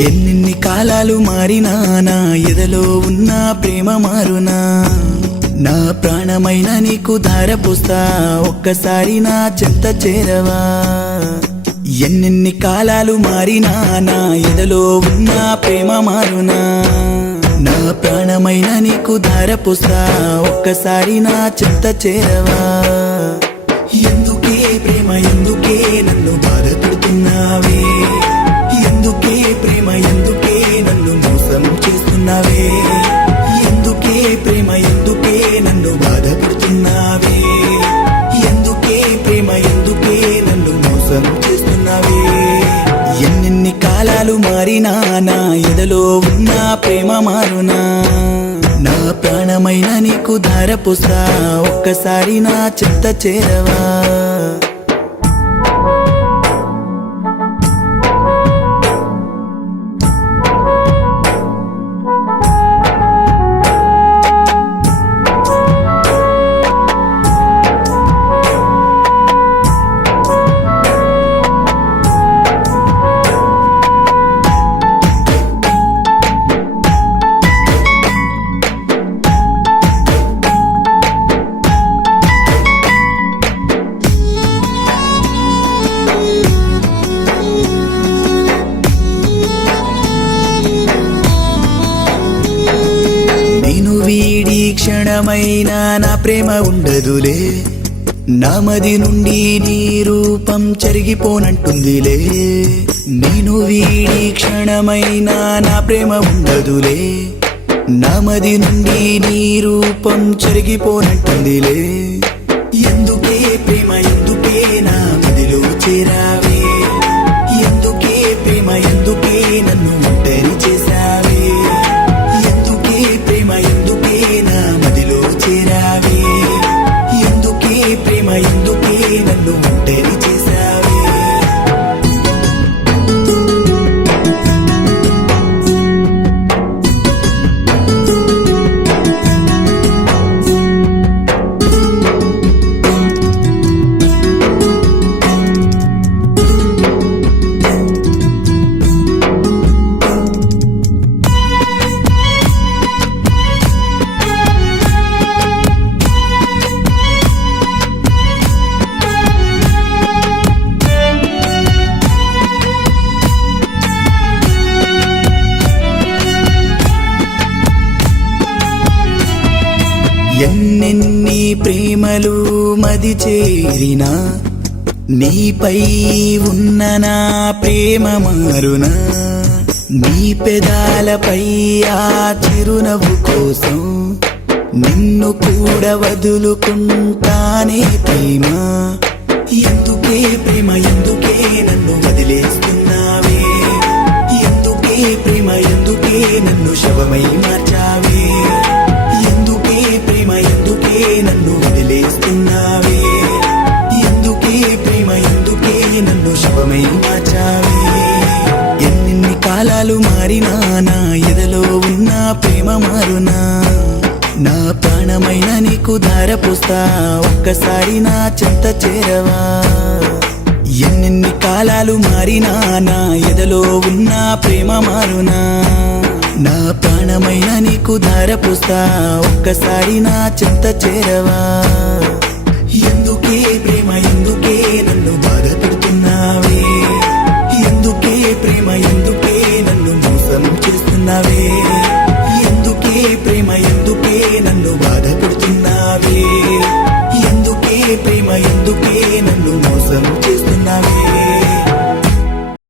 ఎన్నెన్ని కాలాలు మారినా నా ఎదలో ఉన్న ప్రేమ మారునా. నా ప్రాణమైన నీకు ధారపోస్తా, ఒక్కసారి నా చెంత చేరవా. ఎన్నెన్ని కాలాలు మారినా నా ఎదలో ఉన్న ప్రేమ మారునా. నా ప్రాణమైన నీకు ధారపోస్తా, ఒక్కసారి నా చెంత చేరవా. ఎందుకే ప్రేమ, ఎందుకే నన్ను బాధ పెడుతున్నావే. ఎందుకే ప్రేమ, ఎందుకే నన్ను మోసం చేస్తున్నావే. ఎందుకే ప్రేమ, ఎందుకే నన్ను బాధ పెడుతున్నావే. ఎందుకే ప్రేమ, ఎందుకే నన్ను మోసం చేస్తున్నావే. ఎన్నెన్ని కాలాలు మారినా నా ఎదలో ఉన్న ప్రేమ మారునా. నా ప్రాణమైన నీకు ధారపోస్తా, ఒక్కసారి నా చెంత చేరవా. వీడి క్షణమైనా నా ప్రేమ ఉండదులే. నామది నుండి నీ రూపం చెరిగిపోనంటుందిలే. నేను వీడి క్షణమైనా నా ప్రేమ ఉండదులే. నామది నుండి నీ రూపం చెరిగిపోనంటుందిలే. ఎందుకే ప్రేమ, ఎందుకే నా మదిలో చేరావే. ఎందుకే ప్రేమ, ఎందుకే నన్ను ఒంటరి చేసావే. ఎందుకే ప్రేమ, ఎందుకే నా మదిలో చేరావే. ఎందుకే ప్రేమ, ఎందుకే నన్ను ఒంటరి చేసావే. ఎన్నెన్ని ప్రేమలు మది చేరినా, నీపై ఉన్న నా ప్రేమ మారునా. నీ పెదాలపై ఆ చిరునవ్వు కోసం నిన్ను కూడా వదులుకుంటానే ప్రేమ. ఎందుకే ప్రేమ, ఎందుకే నన్ను వదిలేస్తున్నావే. ఎందుకే ప్రేమ, ఎందుకే నన్ను శవమై మార్చావే. ఎందుకే ప్రేమ, ఎందుకే నన్ను వదిలేస్తున్నావే. ఎందుకే ప్రేమ, ఎందుకే నన్ను శవమై మార్చావే. ఎన్నెన్ని కాలాలు మారినా నా ఎదలో ఉన్న ప్రేమ మారునా. నా ప్రాణమైన నీకు ధారపోస్తా, ఒక్కసారి నా చెంత చేరవా. ఎన్నెన్ని కాలాలు మారినా నా ఎదలో ఉన్న ప్రేమ మారునా. నా ప్రాణమైన నీకు ధారపోస్తా, ఒక్కసారి నా చెంత చేరవా. ఎందుకే ప్రేమ, ఎందుకే నన్ను బాధ పెడుతున్నావే. ఎందుకే ప్రేమ, ఎందుకే నన్ను మోసం చేస్తున్నావే. ఎందుకే ప్రేమ, ఎందుకే నన్ను బాధ పెడుతున్నావే.